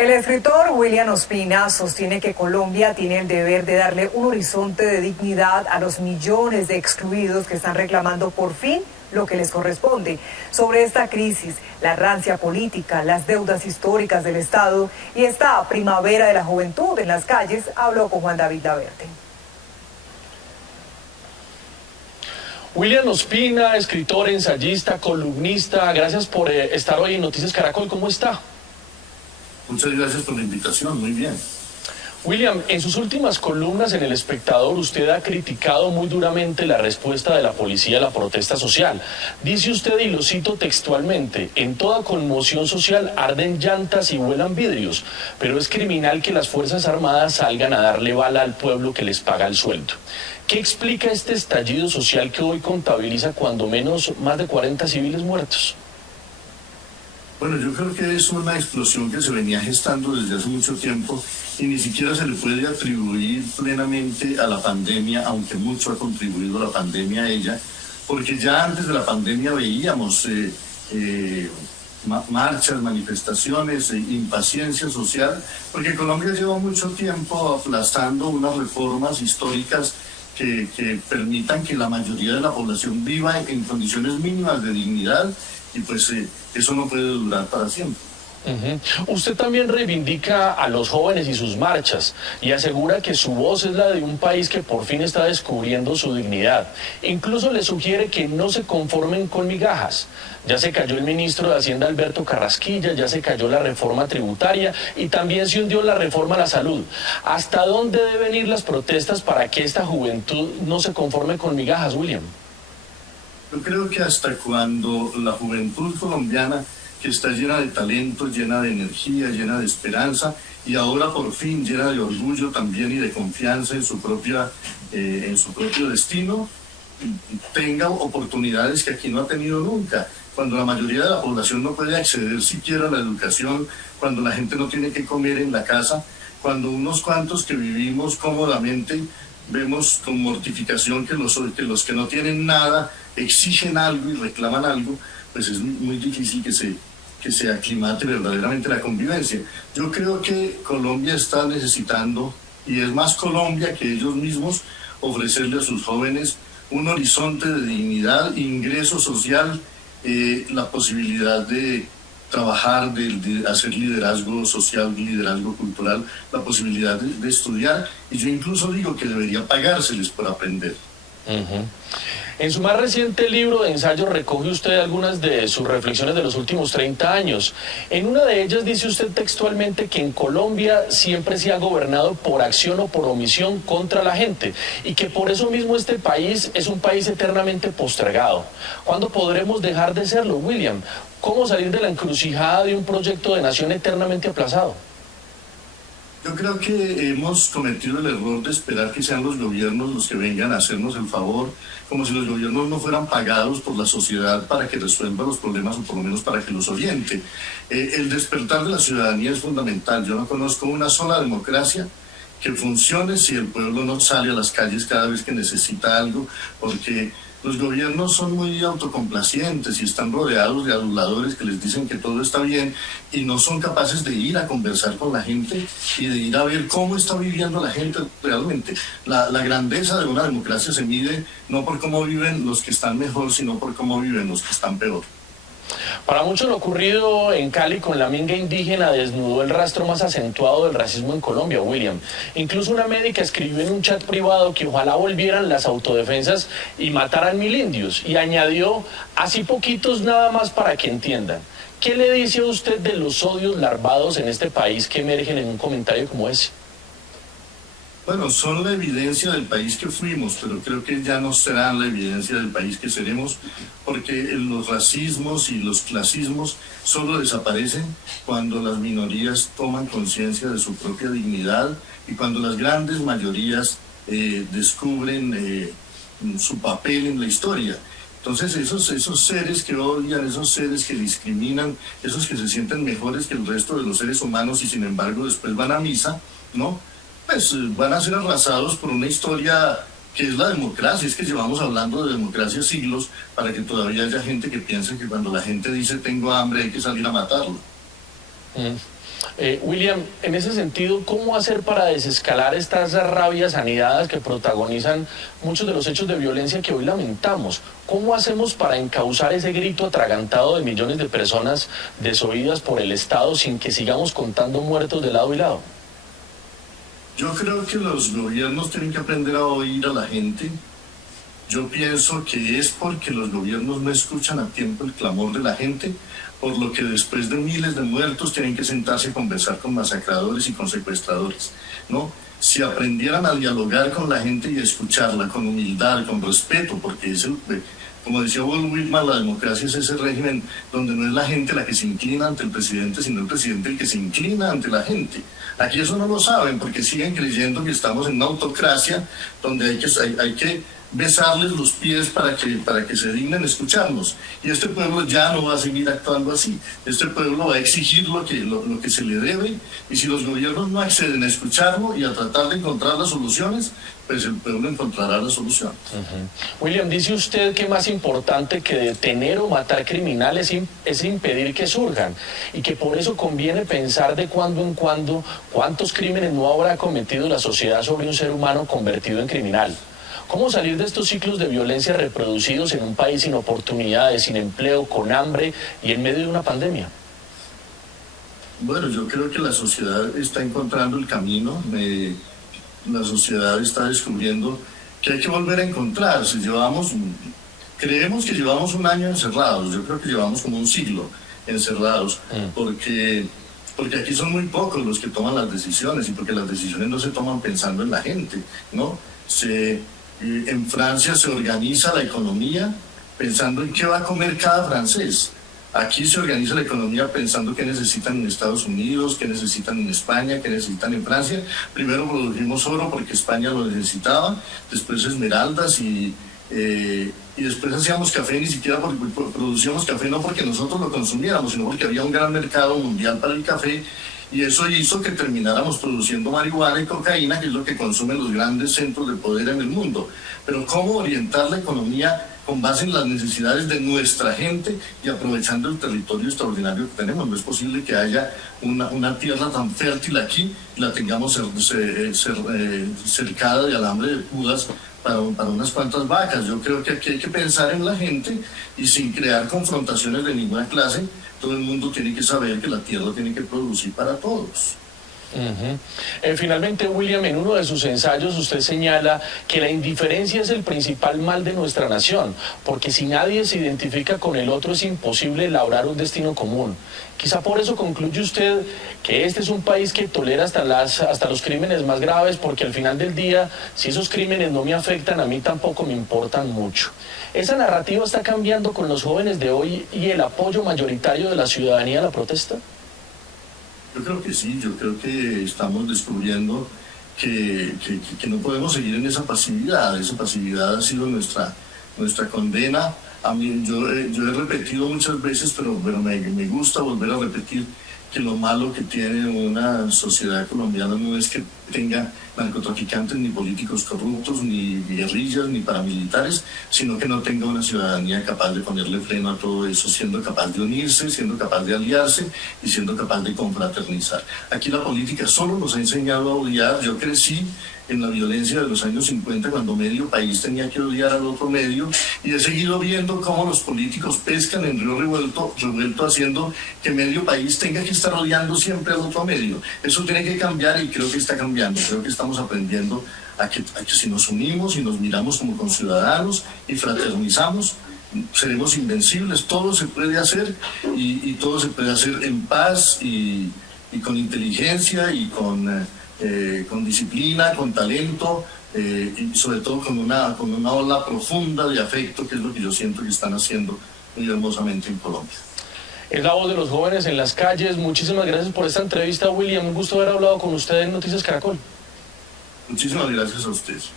El escritor William Ospina sostiene que Colombia tiene el deber de darle un horizonte de dignidad a los millones de excluidos que están reclamando por fin lo que les corresponde. Sobre esta crisis, la rancia política, las deudas históricas del Estado y esta primavera de la juventud en las calles, habló con Juan David Laverde. William Ospina, escritor, ensayista, columnista, gracias por estar hoy en Noticias Caracol. ¿Cómo está? Muchas gracias por la invitación, muy bien. William, en sus últimas columnas en El Espectador, usted ha criticado muy duramente la respuesta de la policía a la protesta social. Dice usted, y lo cito textualmente, en toda conmoción social arden llantas y vuelan vidrios, pero es criminal que las Fuerzas Armadas salgan a darle bala al pueblo que les paga el sueldo. ¿Qué explica este estallido social que hoy contabiliza cuando menos más de 40 civiles muertos? Bueno, yo creo que es una explosión que se venía gestando desde hace mucho tiempo y ni siquiera se le puede atribuir plenamente a la pandemia, aunque mucho ha contribuido la pandemia a ella, porque ya antes de la pandemia veíamos marchas, manifestaciones, impaciencia social, porque Colombia lleva mucho tiempo aplazando unas reformas históricas que permitan que la mayoría de la población viva en condiciones mínimas de dignidad y pues eso no puede durar para siempre. Usted también reivindica a los jóvenes y sus marchas y asegura que su voz es la de un país que por fin está descubriendo su dignidad. Incluso le sugiere que no se conformen con migajas. Ya se cayó el ministro de Hacienda Alberto Carrasquilla, ya se cayó la reforma tributaria y también se hundió la reforma a la salud. ¿Hasta dónde deben ir las protestas para que esta juventud no se conforme con migajas, William? Yo creo que hasta cuando la juventud colombiana, que está llena de talento, llena de energía, llena de esperanza y ahora por fin llena de orgullo también y de confianza en su propio destino, tenga oportunidades que aquí no ha tenido nunca. Cuando la mayoría de la población no puede acceder siquiera a la educación, cuando la gente no tiene que comer en la casa, cuando unos cuantos que vivimos cómodamente vemos con mortificación que los que no tienen nada exigen algo y reclaman algo, pues es muy difícil que se aclimate verdaderamente la convivencia. Yo creo que Colombia está necesitando, y es más Colombia que ellos mismos, ofrecerle a sus jóvenes un horizonte de dignidad, ingreso social, la posibilidad de trabajar, de hacer liderazgo social, liderazgo cultural, la posibilidad de estudiar, y yo incluso digo que debería pagárseles por aprender. En su más reciente libro de ensayos recoge usted algunas de sus reflexiones de los últimos 30 años. En una de ellas dice usted textualmente que en Colombia siempre se ha gobernado por acción o por omisión contra la gente y que por eso mismo este país es un país eternamente postergado. ¿Cuándo podremos dejar de serlo, William? ¿Cómo salir de la encrucijada de un proyecto de nación eternamente aplazado? Yo creo que hemos cometido el error de esperar que sean los gobiernos los que vengan a hacernos el favor, como si los gobiernos no fueran pagados por la sociedad para que resuelvan los problemas o por lo menos para que los oriente. El despertar de la ciudadanía es fundamental. Yo no conozco una sola democracia que funcione si el pueblo no sale a las calles cada vez que necesita algo, porque los gobiernos son muy autocomplacientes y están rodeados de aduladores que les dicen que todo está bien y no son capaces de ir a conversar con la gente y de ir a ver cómo está viviendo la gente realmente. La grandeza de una democracia se mide no por cómo viven los que están mejor, sino por cómo viven los que están peor. Para muchos lo ocurrido en Cali con la minga indígena desnudó el rastro más acentuado del racismo en Colombia, William. Incluso una médica escribió en un chat privado que ojalá volvieran las autodefensas y mataran 1000 indios. Y añadió, así poquitos nada más para que entiendan. ¿Qué le dice a usted de los odios larvados en este país que emergen en un comentario como ese? Bueno, son la evidencia del país que fuimos, pero creo que ya no serán la evidencia del país que seremos, porque los racismos y los clasismos solo desaparecen cuando las minorías toman conciencia de su propia dignidad y cuando las grandes mayorías descubren su papel en la historia. Entonces esos seres que odian, esos seres que discriminan, esos que se sienten mejores que el resto de los seres humanos y sin embargo después van a misa, ¿no? Pues van a ser arrasados por una historia que es la democracia. Es que llevamos hablando de democracia siglos para que todavía haya gente que piense que cuando la gente dice tengo hambre hay que salir a matarlo. William, en ese sentido, ¿cómo hacer para desescalar estas rabias anidadas que protagonizan muchos de los hechos de violencia que hoy lamentamos? ¿Cómo hacemos para encauzar ese grito atragantado de millones de personas desoídas por el Estado sin que sigamos contando muertos de lado y lado? Yo creo que los gobiernos tienen que aprender a oír a la gente. Yo pienso que es porque los gobiernos no escuchan a tiempo el clamor de la gente, por lo que después de miles de muertos tienen que sentarse a conversar con masacradores y con secuestradores, ¿no? Si aprendieran a dialogar con la gente y a escucharla con humildad, con respeto, porque es como decía Walt Whitman, la democracia es ese régimen donde no es la gente la que se inclina ante el presidente, sino el presidente el que se inclina ante la gente. Aquí eso no lo saben porque siguen creyendo que estamos en una autocracia donde hay que besarles los pies para que se dignen escucharnos. Y este pueblo ya no va a seguir actuando así. Este pueblo va a exigir lo que se le debe, y si los gobiernos no acceden a escucharlo y a tratar de encontrar las soluciones, pues el pueblo encontrará la solución. William, dice usted que más importante que detener o matar criminales es impedir que surjan, y que por eso conviene pensar de cuando en cuando cuántos crímenes no habrá cometido la sociedad sobre un ser humano convertido en criminal. ¿Cómo salir de estos ciclos de violencia reproducidos en un país sin oportunidades, sin empleo, con hambre y en medio de una pandemia? Bueno, yo creo que la sociedad está encontrando el camino. La sociedad está descubriendo que hay que volver a encontrarse. Creemos que llevamos un año encerrados. Yo creo que llevamos como un siglo encerrados, porque aquí son muy pocos los que toman las decisiones, y porque las decisiones no se toman pensando en la gente, ¿no? En Francia se organiza la economía pensando en qué va a comer cada francés. Aquí se organiza la economía pensando qué necesitan en Estados Unidos, qué necesitan en España, qué necesitan en Francia. Primero produjimos oro porque España lo necesitaba, después esmeraldas y después hacíamos café. Ni siquiera producíamos café no porque nosotros lo consumiéramos, sino porque había un gran mercado mundial para el café. Y eso hizo que termináramos produciendo marihuana y cocaína, que es lo que consumen los grandes centros de poder en el mundo. Pero ¿cómo orientar la economía con base en las necesidades de nuestra gente y aprovechando el territorio extraordinario que tenemos? No es posible que haya una tierra tan fértil aquí y la tengamos cercada de alambre de púas para unas cuantas vacas. Yo creo que aquí hay que pensar en la gente y sin crear confrontaciones de ninguna clase. Todo el mundo tiene que saber que la tierra tiene que producir para todos. Finalmente, William, en uno de sus ensayos usted señala que la indiferencia es el principal mal de nuestra nación, porque si nadie se identifica con el otro es imposible elaborar un destino común. Quizá por eso concluye usted que este es un país que tolera hasta los crímenes más graves, porque al final del día, si esos crímenes no me afectan, a mí tampoco me importan mucho. ¿Esa narrativa está cambiando con los jóvenes de hoy y el apoyo mayoritario de la ciudadanía a la protesta? Yo creo que sí. Yo creo que estamos descubriendo que no podemos seguir en esa pasividad. Esa pasividad ha sido nuestra condena. A mí, yo he repetido muchas veces, pero me gusta volver a repetir que lo malo que tiene una sociedad colombiana no es que tenga narcotraficantes, ni políticos corruptos, ni guerrillas, ni paramilitares, sino que no tenga una ciudadanía capaz de ponerle freno a todo eso, siendo capaz de unirse, siendo capaz de aliarse y siendo capaz de confraternizar. Aquí la política solo nos ha enseñado a odiar. Yo crecí en la violencia de los años 50, cuando medio país tenía que odiar al otro medio, y he seguido viendo cómo los políticos pescan en río revuelto, haciendo que medio país tenga que estar odiando siempre al otro medio. Eso tiene que cambiar, y creo que está cambiando. Creo que estamos aprendiendo a que si nos unimos y nos miramos como conciudadanos y fraternizamos, seremos invencibles. Todo se puede hacer, y todo se puede hacer en paz y con inteligencia y con disciplina, con talento, y sobre todo con una ola profunda de afecto, que es lo que yo siento que están haciendo muy hermosamente en Colombia. Es la voz de los jóvenes en las calles. Muchísimas gracias por esta entrevista, William. Un gusto haber hablado con usted en Noticias Caracol. Muchísimas gracias a ustedes.